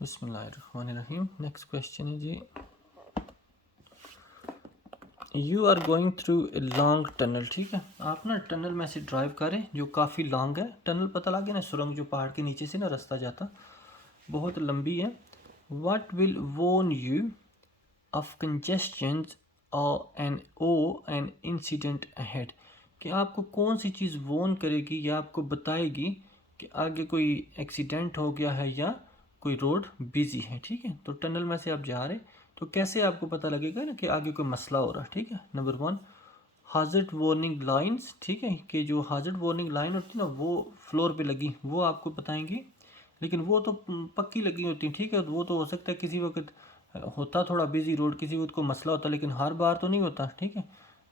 بسم اللہ الرحمن الرحیم. نیکسٹ کویشچن ہے جی. You are going through a long tunnel. ٹھیک ہے, آپ نا ٹنل میں سے ڈرائیو کریں جو کافی لانگ ہے. ٹنل پتہ لگے نا, سرنگ جو پہاڑ کے نیچے سے نا رستہ جاتا, بہت لمبی ہے. What will warn you of congestions an incident ahead. کہ آپ کو کون سی چیز وارن کرے گی یا آپ کو بتائے گی کہ آگے کوئی ایکسیڈنٹ ہو گیا ہے یا کوئی روڈ بزی ہے. ٹھیک ہے, تو ٹنل میں سے آپ جا رہے تو کیسے آپ کو پتہ لگے گا نا کہ آگے کوئی مسئلہ ہو رہا ہے. ٹھیک ہے, نمبر 1 ہازارڈ وارننگ لائنس. ٹھیک ہے, کہ جو ہازارڈ وارننگ لائن ہوتی ہے نا وہ فلور پہ لگی, وہ آپ کو بتائیں گی, لیکن وہ تو پکی لگی ہوتی ہیں. ٹھیک ہے, وہ تو ہو سکتا ہے کسی وقت ہوتا تھوڑا بزی روڈ, کسی وقت کو مسئلہ ہوتا, لیکن ہر بار تو نہیں ہوتا. ٹھیک ہے.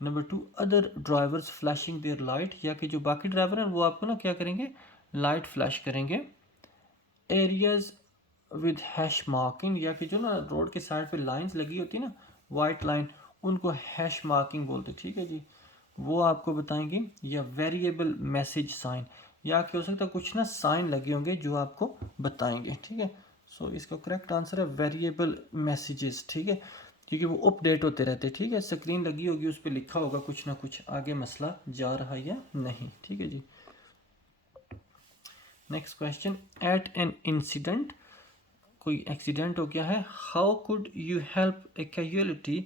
Number 2 other drivers flashing their light. یا کہ جو باقی ڈرائیور ہیں وہ آپ کو نا کیا کریں گے, لائٹ فلیش کریں گے. Areas with hash marking. یا کہ جو نا روڈ کے سائڈ پہ لائنز لگی ہوتی نا, وائٹ لائن, ان کو ہیش مارکنگ بولتے. ٹھیک ہے جی, وہ آپ کو بتائیں گے. یا ویریبل میسیج سائن, یا کہ ہو سکتا ہے کچھ نا سائن لگے ہوں گے جو آپ کو بتائیں گے. ٹھیک ہے, سو اس کا کریکٹ آنسر ہے ویریبل میسیجز. ٹھیک ہے, کیونکہ وہ اپ ڈیٹ ہوتے رہتے. ٹھیک ہے, اسکرین لگی ہوگی, اس پہ لکھا ہوگا کچھ نہ کچھ آگے مسئلہ جا رہا یا نہیں. ٹھیک ہے جی. Next question, at an incident. کوئی ایکسیڈنٹ ہو گیا ہے. How could you help a casualty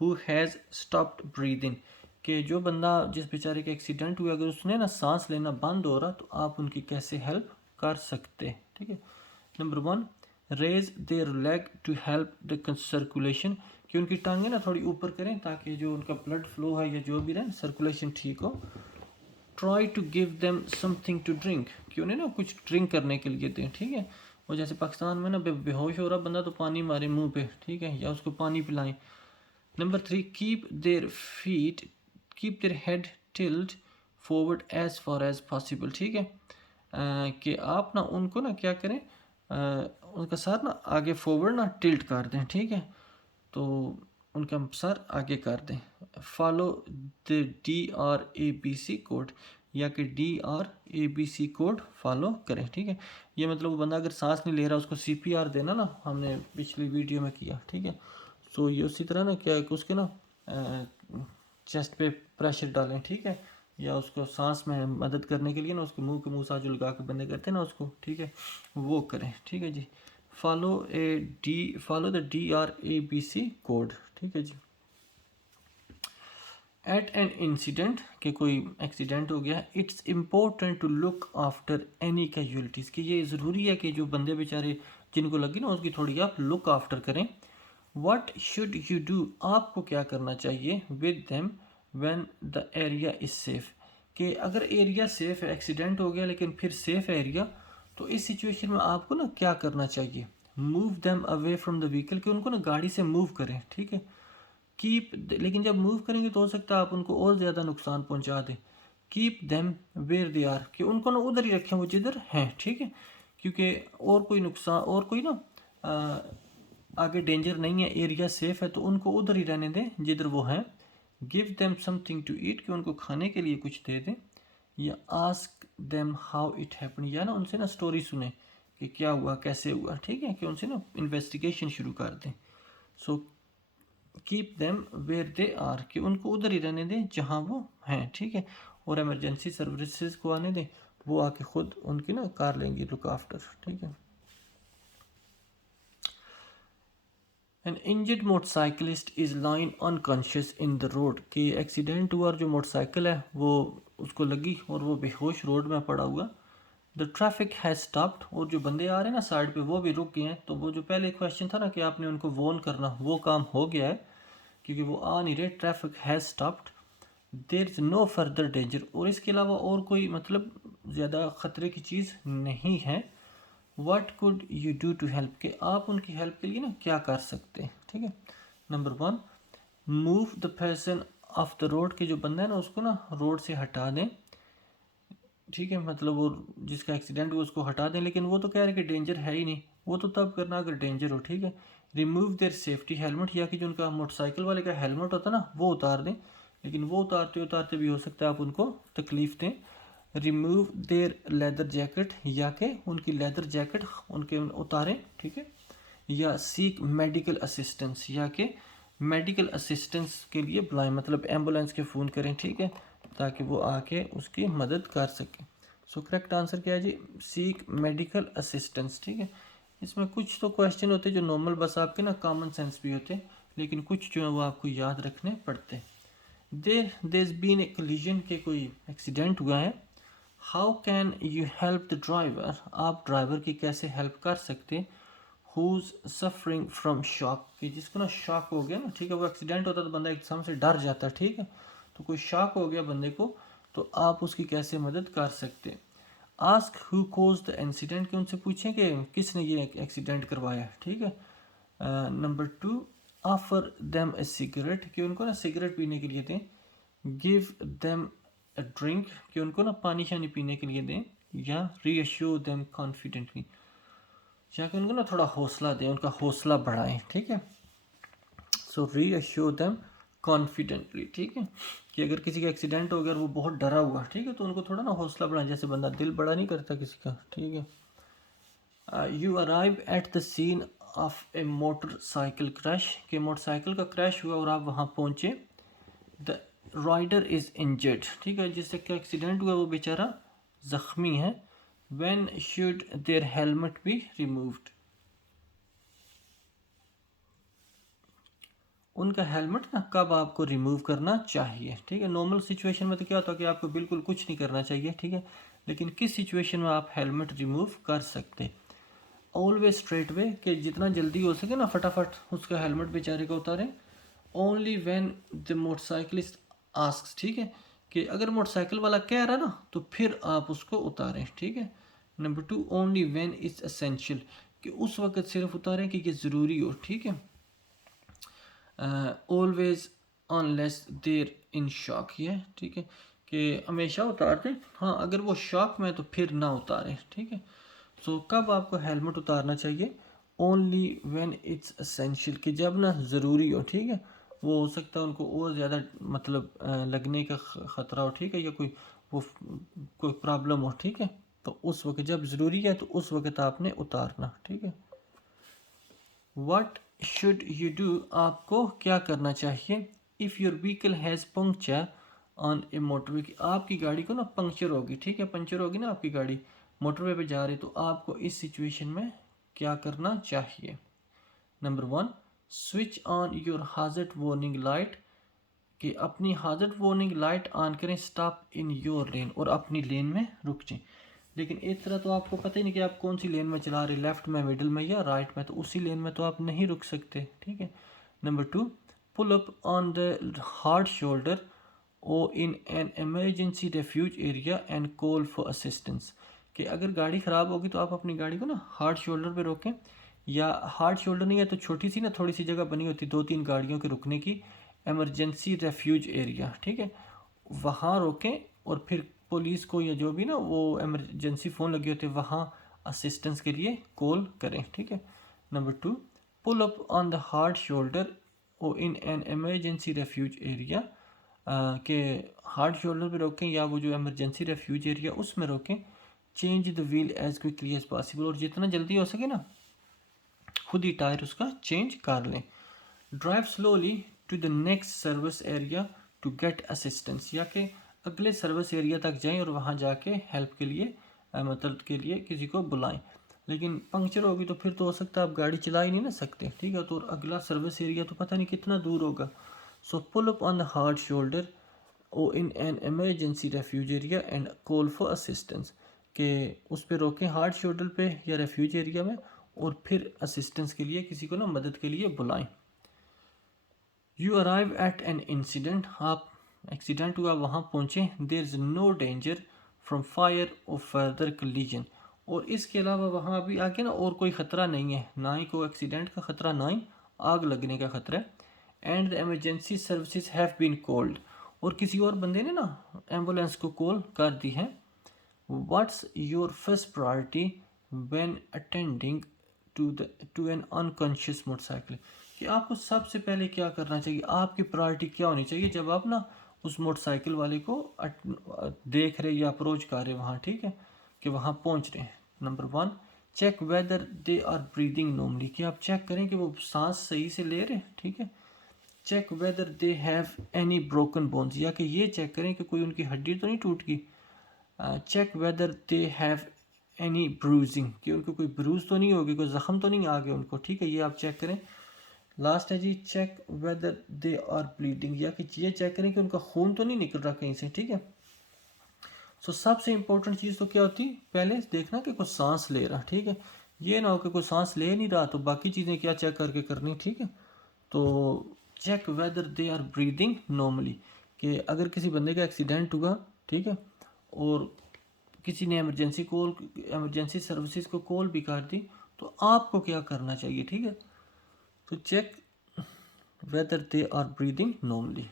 who has stopped breathing. کہ جو بندہ جس بیچارے کا ایکسیڈنٹ ہوا, اگر اس نے نا سانس لینا بند ہو رہا تو آپ ان کی کیسے ہیلپ کر سکتے. ٹھیک ہے. Number 1 raise their leg to help the circulation. کہ ان کی ٹانگیں نا تھوڑی اوپر کریں تاکہ جو ان کا بلڈ فلو ہے یا جو بھی رہے سرکولیشن ٹھیک ہو. Try to give them something to drink. کہ انہیں نا کچھ ڈرنک کرنے کے لیے دیں. ٹھیک ہے, اور جیسے پاکستان میں نا بے ہوش ہو رہا بندہ تو پانی مارے منہ پہ. ٹھیک ہے, یا اس کو پانی پلائیں. Number 3 keep their head tilted forward as far as possible. ٹھیک ہے, کہ آپ نا ان کو نا کیا کریں, ان کا سر نا آگے فارورڈ نا ٹلٹ کر دیں. ٹھیک ہے, تو ان کا سر آگے کر دیں. Follow the DRABC code. یا کہ DRABC کوڈ فالو کریں. ٹھیک ہے, یہ مطلب وہ بندہ اگر سانس نہیں لے رہا اس کو CPR دینا نا, ہم نے پچھلی ویڈیو میں کیا. ٹھیک ہے, سو یہ اسی طرح نا کیا کہ اس کے نا چیسٹ پہ پریشر ڈالیں. ٹھیک ہے, یا اس کو سانس میں مدد کرنے کے لیے نا اس کو منہ ساتھ جو لگا کے بندے کرتے ہیں نا اس کو. ٹھیک ہے, وہ کریں. ٹھیک ہے جی, فالو دا DRABC کوڈ. ٹھیک ہے جی. ایٹ این انسیڈنٹ, کہ کوئی ایکسیڈنٹ ہو گیا, it's important to look after any casualties. کہ یہ ضروری ہے کہ جو بندے بیچارے جن کو لگی نا اس کی تھوڑی آپ لک آفٹر کریں. What should you do. آپ کو کیا کرنا چاہیے with them when the area is safe. کہ اگر ایریا سیف ہے, ایکسیڈنٹ ہو گیا لیکن پھر سیف ہے ایریا, تو اس سچویشن میں آپ کو نا کیا کرنا چاہیے. Move them away from the vehicle. کہ ان کو نا گاڑی سے موو کریں. ٹھیک ہے, کیپ, لیکن جب موو کریں گے تو ہو سکتا ہے آپ ان کو اور زیادہ نقصان پہنچا دیں. Keep them where they are. کہ ان کو نا ادھر ہی رکھیں وہ جدھر ہیں. ٹھیک ہے, کیونکہ اور کوئی نقصان اور کوئی نا آگے ڈینجر نہیں ہے, ایریا سیف ہے, تو ان کو ادھر ہی رہنے دیں جدھر وہ ہیں. Give them something to eat. کہ ان کو کھانے کے لیے کچھ دے دیں. یا ask them how it happen. یا نا ان سے نا سٹوری سنیں کہ کیا ہوا, کیسے ہوا. ٹھیک ہے, کہ ان سے نا انویسٹیگیشن شروع کر دیں. So keep them where they are. کہ ان کو ادھر ہی رہنے دیں جہاں وہ ہیں. ٹھیک ہے, اور ایمرجنسی سروسز کو آنے دیں, وہ آ کے خود ان کی نا کار لیں گی لک آفٹر. ٹھیک ہے. An injured motorcyclist is lying unconscious in the road. کہ ایکسیڈنٹ ہوا اور جو موٹر سائیکل ہے وہ اس کو لگی اور وہ بے ہوش روڈ میں پڑا ہوا. The traffic has stopped. اور جو بندے آ رہے ہیں نا سائڈ پہ وہ بھی رک گئے ہیں. تو وہ جو پہلے کویشچن تھا نا کہ آپ نے ان کو وارن کرنا, وہ کام ہو گیا ہے کیونکہ وہ آ نہیں رہے. Traffic has stopped. There is no further danger. اور اس کے علاوہ اور کوئی مطلب زیادہ خطرے کی چیز نہیں ہے. What could you do to help. کہ آپ ان کی ہیلپ کے لیے نا کیا کر سکتے ہیں. ٹھیک ہے. Number 1 move the person of the road. کہ جو بندہ ہے نا اس کو نا روڈ سے ہٹا دیں. ٹھیک ہے, مطلب وہ جس کا ایکسیڈنٹ ہو اس کو ہٹا دیں, لیکن وہ تو کہہ رہے کہ ڈینجر ہے ہی نہیں, وہ تو تب کرنا اگر ڈینجر ہو. ٹھیک ہے. Remove their safety helmet. یا کہ جو ان کا موٹر سائیکل والے کا ہیلمٹ ہوتا ہے نا وہ اتار دیں, لیکن وہ اتارتے بھی ہو سکتا ہے آپ ان کو تکلیف دیں. Remove their leather jacket. یا کہ ان کی لیدر جیکٹ ان کے اتاریں. ٹھیک ہے, یا سیک میڈیکل اسسٹنس، یا کہ میڈیکل اسسٹنس کے لیے بلائیں، مطلب ایمبولینس کے فون کریں، ٹھیک ہے، تاکہ وہ آ کے اس کی مدد کر سکیں. سو کریکٹ آنسر کیا ہے جی؟ سیک میڈیکل اسسٹنس. ٹھیک ہے، اس میں کچھ تو کویشچن ہوتے جو نارمل بس آپ کے نا کامن سینس بھی ہوتے، لیکن کچھ جو ہے وہ آپ کو یاد رکھنے پڑتے. there's been a collision کہ کوئی ایکسیڈنٹ ہوا ہے. How can you help the driver, آپ ڈرائیور کی کیسے ہیلپ کر سکتے. ہوز سفرنگ فرام شاک، کہ جس کو نا شاک ہو گیا نا، ٹھیک ہے، وہ ایکسیڈنٹ ہوتا ہے تو بندہ ایک قسم سے ڈر جاتا ہے، ٹھیک ہے، تو کوئی شاک ہو گیا بندے کو تو آپ اس کی کیسے مدد کر سکتے. Ask who caused the incident, کہ ان سے پوچھیں کہ کس نے یہ ایکسیڈنٹ کروایا، ٹھیک ہے. Number 2، offer them a cigarette, کہ ان کو نا سگریٹ پینے کے لیے دیں. گیو دیم اے ڈرنک، کہ ان کو نا پانی شانی پینے کے لیے دیں. یا ری ایشور دیم کانفیڈنٹلی، یا کہ ان کو نا تھوڑا حوصلہ دیں، ان کا حوصلہ بڑھائیں، ٹھیک ہے. سو ری ایشور دیم کانفیڈنٹلی، ٹھیک ہے، کہ اگر کسی کا ایکسیڈنٹ ہو گیا اور وہ بہت ڈرا ہوا، ٹھیک ہے، تو ان کو تھوڑا نا حوصلہ بڑھائیں، جیسے بندہ دل بڑا نہیں کرتا کسی کا، ٹھیک ہے. You arrive at the scene of a motorcycle crash, کہ موٹر سائیکل کا کریش ہوا اور آپ وہاں پہنچے. دا رائڈر از انجرڈ، ٹھیک ہے، جس سے کیا ایکسیڈنٹ ہوا وہ بیچارہ زخمی ہے. When should their helmet be removed, ان کا ہیلمٹ نا کب آپ کو ریموو کرنا چاہیے. ٹھیک ہے، نارمل سچویشن میں تو کیا ہوتا ہے کہ آپ کو بالکل کچھ نہیں کرنا چاہیے، ٹھیک ہے، لیکن کس سچویشن میں آپ ہیلمٹ ریموو کر سکتے. آلویز اسٹریٹ وے، کہ جتنا جلدی ہو سکے نا فٹافٹ اس کا ہیلمٹ بیچارے کا اتاریں. Only when the motorcyclist asks, ٹھیک ہے، کہ اگر موٹر سائیکل والا کہہ رہا نا تو پھر آپ اس کو اتاریں، ٹھیک ہے. Number 2، only when it's essential, کہ اس وقت صرف اتاریں کہ یہ ضروری ہو، ٹھیک ہے. always unless they're in shock، یہ ٹھیک ہے، کہ ہمیشہ اتار دیں، ہاں اگر وہ شاک میں تو پھر نہ اتاریں، ٹھیک ہے. سو کب آپ کو ہیلمٹ اتارنا چاہیے؟ اونلی وین اٹس اسینشیل، کہ جب نا ضروری ہو، ٹھیک ہے، وہ ہو سکتا ہے ان کو اور زیادہ مطلب لگنے کا خطرہ ہو، ٹھیک ہے، یا کوئی پرابلم ہو، ٹھیک ہے، تو اس وقت جب ضروری ہے تو اس وقت آپ نے اتارنا، ٹھیک ہے. واٹ شوڈ یو ڈو، آپ کو کیا کرنا چاہیے. If your vehicle has puncture on a motorway, آپ کی گاڑی کو نا پنکچر ہوگی، ٹھیک ہے، پنکچر ہوگی نا آپ کی گاڑی، موٹر وے پہ جا رہی، تو آپ کو اس سچویشن میں کیا کرنا چاہیے. Number 1، switch on your hazard warning light, کہ اپنی ہازارڈ وارننگ لائٹ آن کریں. اسٹاپ ان یور لین، اور اپنی لین میں رک جائیں. لیکن ایک طرح تو آپ کو پتہ ہی نہیں کہ آپ کون سی لین میں چلا رہے، لیفٹ میں، مڈل میں یا رائٹ میں، تو اسی لین میں تو آپ نہیں رک سکتے، ٹھیک ہے. Number 2، pull up on the hard shoulder or in an emergency refuge area and call for assistance, کہ اگر گاڑی خراب ہوگی تو آپ اپنی گاڑی کو نا ہارڈ شولڈر پہ روکیں، یا ہارڈ شولڈر نہیں ہے تو چھوٹی سی نا تھوڑی سی جگہ بنی ہوتی 2-3 گاڑیوں کے رکنے کی، ایمرجنسی ریفیوج ایریا، ٹھیک ہے، وہاں روکیں، اور پھر پولیس کو یا جو بھی نا وہ ایمرجنسی فون لگے ہوتے وہاں اسسٹنس کے لیے کال کریں، ٹھیک ہے. Number 2، pull up on the hard shoulder or in an emergency refuge area, کہ ہارڈ شولڈر پہ روکیں یا وہ جو ایمرجنسی ریفیوج ایریا اس میں روکیں. Change the wheel as quickly as possible, اور جتنا جلدی ہو سکے نا خود ہی ٹائر اس کا چینج کر لیں. Drive slowly to the next service area to get assistance, یا کہ اگلے سروس ایریا تک جائیں اور وہاں جا کے ہیلپ کے لیے مدد کے لیے کسی کو بلائیں. لیکن پنکچر ہوگی تو پھر تو ہو سکتا ہے آپ گاڑی چلا ہی نہیں نہ سکتے، ٹھیک ہے، تو اگلا سروس ایریا تو پتہ نہیں کتنا دور ہوگا. So pull up on the hard shoulder or in an emergency refuge area and call for assistance, کہ اس پہ روکیں ہارڈ شولڈر پہ یا ریفیوج ایریا میں، اور پھر اسسٹنس کے لیے کسی کو نا مدد کے لیے بلائیں. You arrive at an incident, آپ ایکسیڈنٹ ہوا وہاں پہنچیں. There is no danger from fire اور فردر کلیجن، اور اس کے علاوہ وہاں ابھی آگے نا اور کوئی خطرہ نہیں ہے، نہ ہی کوئی ایکسیڈنٹ کا خطرہ، نہ ہی آگ لگنے کا خطرہ ہے. And the emergency services have been called, اور کسی اور بندے نے نا ایمبولینس کو کال کر دی ہے. What's your first priority when attending to an unconscious motorcycle, کہ آپ کو سب سے پہلے کیا کرنا چاہیے، آپ کی پرائرٹی کیا ہونی چاہیے جب آپ نا اس موٹر سائیکل والے کو دیکھ رہے یا اپروچ کر رہے وہاں، ٹھیک ہے، کہ وہاں پہنچ رہے ہیں. Number 1، check whether they are breathing normally, کہ آپ چیک کریں کہ وہ سانس صحیح سے لے رہے، ٹھیک ہے. Check whether they have any broken bones, یا کہ یہ چیک کریں کہ کوئی ان کی ہڈی تو نہیں ٹوٹ گئی. Check whether they have any bruising, کہ ان کو کوئی بروز تو نہیں ہوگی، کوئی زخم تو نہیں آ گیا ان کو، ٹھیک ہے. یہ آپ چیک کریں. لاسٹ ہے جی check whether they are bleeding, یا کہ یہ چیک کریں کہ ان کا خون تو نہیں نکل رہا کہیں سے، ٹھیک ہے. سو سب سے امپورٹنٹ چیز تو کیا ہوتی، پہلے دیکھنا کہ کوئی سانس لے رہا، ٹھیک ہے. یہ نہ ہو کہ کوئی سانس لے نہیں رہا تو باقی چیزیں کیا چیک کر کے کرنی، ٹھیک ہے. تو check whether they are breathing normally, کہ اگر کسی بندے کا ایکسیڈنٹ ہوا، ٹھیک ہے، اور کسی نے ایمرجنسی سروسز کو کال بھی کر دی، تو آپ کو کیا کرنا چاہیے، ٹھیک ہے. تو check whether they are breathing normally.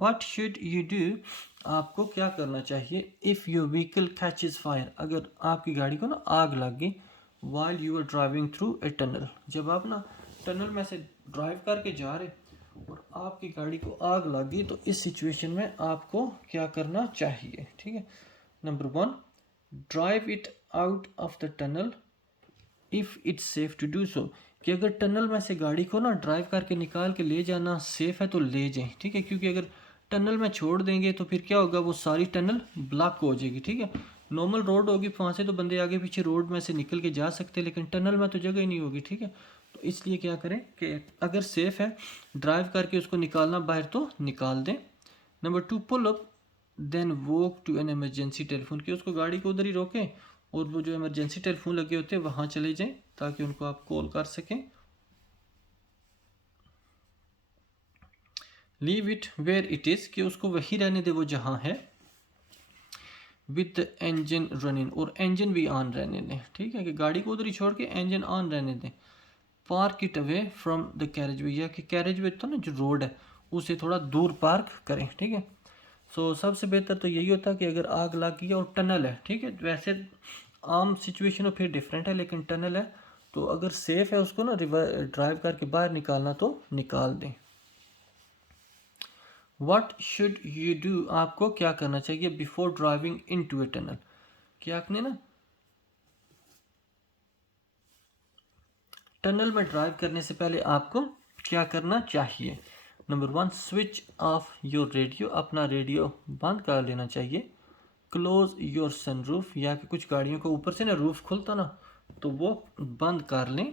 What should you do, آپ کو کیا کرنا چاہیے. If your vehicle catches fire, اگر آپ کی گاڑی کو نا آگ لگ گئی while you are driving through a tunnel, جب آپ نا ٹنل میں سے ڈرائیو کر کے جا رہے اور آپ کی گاڑی کو آگ لگ گئی، تو اس سچویشن میں آپ کو کیا کرنا چاہیے، ٹھیک ہے. Number 1، drive it out of the tunnel if it's safe to do so, کہ اگر ٹنل میں سے گاڑی کو نا ڈرائیو کر کے نکال کے لے جانا سیف ہے تو لے جائیں، ٹھیک ہے. کیونکہ اگر ٹنل میں چھوڑ دیں گے تو پھر کیا ہوگا، وہ ساری ٹنل بلاک ہو جائے گی، ٹھیک ہے. نارمل روڈ ہوگی، وہاں سے تو بندے آگے پیچھے روڈ میں سے نکل کے جا سکتے، لیکن ٹنل میں تو جگہ ہی نہیں ہوگی، ٹھیک ہے. تو اس لیے کیا کریں کہ اگر سیف ہے ڈرائیو کر کے اس کو نکالنا باہر تو نکال دیں. Number 2، pull up then walk to an emergency telephone, کہ اس کو گاڑی کو ادھر ہی روکیں اور وہ جو ایمرجنسی ٹیلی فون لگے ہوتے ہیں وہاں چلے جائیں تاکہ ان کو آپ کال کر سکیں. Leave it where it is, کہ اس کو وہی رہنے دے وہ جہاں ہے. ود انجن رننگ، اور انجن بھی آن رہنے دیں، ٹھیک ہے، کہ گاڑی کو ادھر ہی چھوڑ کے انجن آن رہنے دیں. Park it away from the carriageway, یا کہ کیریج وے تو نا جو روڈ ہے اسے تھوڑا دور پارک کریں، ٹھیک ہے. سو سب سے بہتر تو یہی ہوتا کہ اگر آگ لگ گئی اور ٹنل ہے، ٹھیک ہے، ویسے عام سچویشن پھر ڈفرینٹ ہے، لیکن ٹنل ہے تو اگر سیف ہے اس کو نا ڈرائیو کر کے باہر نکالنا تو نکال دیں. واٹ شوڈ یو ڈو، آپ کو کیا کرنا چاہیے before driving into a tunnel, کہ آپ نے نا ٹنل میں ڈرائیو کرنے سے پہلے آپ کو کیا کرنا چاہیے. Number 1، switch off your radio, اپنا ریڈیو بند کر لینا چاہیے. کلوز یور سن روف، یا کہ کچھ گاڑیوں کو اوپر سے نا روف کھلتا نا تو وہ بند کر لیں.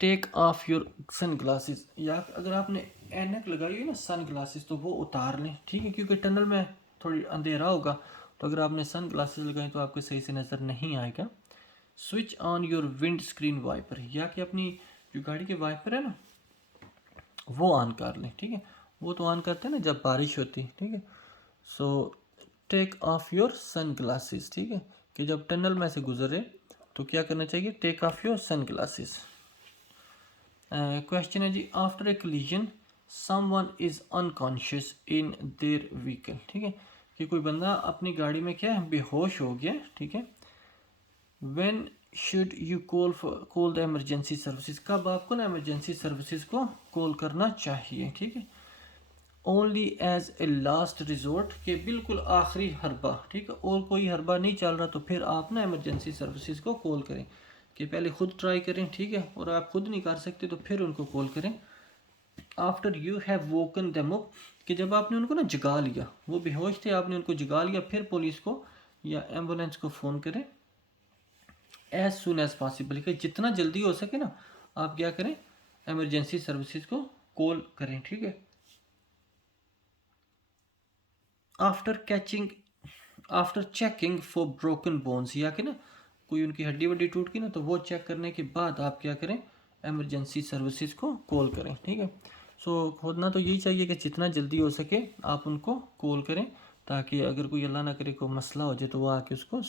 ٹیک آف یور سن گلاسز، یا اگر آپ نے اینک لگائی ہوئی نا سن گلاسز تو وہ اتار لیں، ٹھیک ہے، کیونکہ ٹنل میں تھوڑی اندھیرا ہوگا تو اگر آپ نے سن گلاسز لگائیں تو آپ کو صحیح سے نظر نہیں آئے گا. Switch on your windscreen wiper, یا کہ اپنی جو گاڑی کے وائپر ہے نا وہ آن کر لیں، ٹھیک ہے. وہ تو آن کرتے ہیں نا جب بارش ہوتی، ٹھیک ہے. سو ٹیک آف یور سن گلاسز، ٹھیک ہے، کہ جب ٹنل میں سے گزرے تو کیا کرنا چاہیے، take off your sunglasses. Question ہے جی، after a collision someone is unconscious in their vehicle, ٹھیک ہے، کہ کوئی بندہ اپنی گاڑی میں کیا ہے بے ہوش ہو گیا، ٹھیک ہے. When should you call the emergency services, کب آپ کو نا ایمرجنسی سروسز کو کال کرنا چاہیے، ٹھیک ہے. Only as a last resort, کہ بالکل آخری حربہ، ٹھیک ہے، اور کوئی حربہ نہیں چل رہا تو پھر آپ نا ایمرجنسی سروسز کو کال کریں، کہ پہلے خود ٹرائی کریں، ٹھیک ہے، اور آپ خود نہیں کر سکتے تو پھر ان کو کال کریں. After you have ووکن them up, کہ جب آپ نے ان کو نا جگا لیا، وہ بے ہوش تھے، آپ نے ان کو جگا لیا، پھر پولیس کو یا ایمبولینس کو فون کریں. ایز سون ایز پاسبل، کہ جتنا جلدی ہو سکے نا آپ کیا کریں، ایمرجنسی سروسز کو کال کریں، ٹھیک ہے. After checking for broken bones, یا کہ نا کوئی ان کی ہڈی وڈی ٹوٹ گئی نا تو وہ چیک کرنے کے بعد آپ کیا کریں، ایمرجنسی سروسز کو کال کریں، ٹھیک ہے. سو ہونا تو یہی چاہیے کہ جتنا جلدی ہو سکے آپ ان کو کال کریں تاکہ اگر کوئی اللہ نہ کرے کوئی مسئلہ ہو جائے تو وہ آ کے اس کو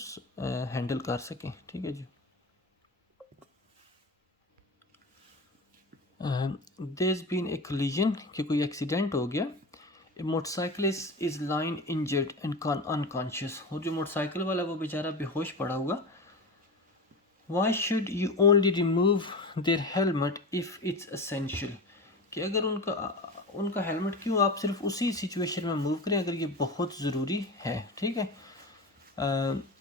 ہینڈل کر سکیں، ٹھیک ہے جی. دیز بین اے کولیجن، کہ کوئی ایکسیڈنٹ ہو گیا. Motor cyclist is lying injured and unconscious, اور جو موٹر سائیکل والا وہ بیچارہ بے ہوش پڑا ہوگا. Why should you only remove their helmet if it's essential, کہ اگر ان کا ہیلمٹ کیوں آپ صرف اسی سچویشن میں موو کریں اگر یہ بہت ضروری ہے، ٹھیک ہے.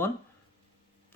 1,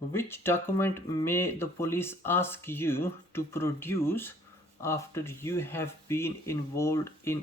Which document may the police ask you to produce after you have been involved in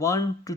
1 to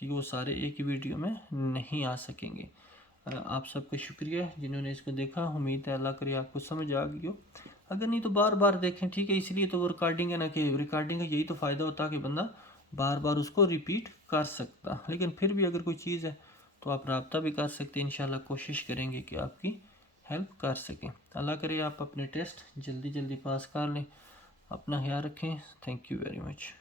کیونکہ وہ سارے ایک ہی ویڈیو میں نہیں آ سکیں گے۔ آپ سب کا شکریہ جنہوں نے اس کو دیکھا، امید ہے اللہ کرے آپ کو سمجھ آ گئی ہو، اگر نہیں تو بار بار دیکھیں، ٹھیک ہے؟ اس لیے تو وہ ریکارڈنگ ہے نا، کہ ریکارڈنگ کا یہی تو فائدہ ہوتا ہے کہ بندہ بار بار اس کو ریپیٹ کر سکتا، لیکن پھر بھی اگر کوئی چیز ہے تو آپ رابطہ بھی کر سکتے ہیں، انشاءاللہ کوشش کریں گے کہ آپ کی ہیلپ کر سکیں۔ اللہ کرے آپ اپنے ٹیسٹ جلدی جلدی پاس کر لیں، اپنا خیال رکھیں، تھینک یو ویری مچ۔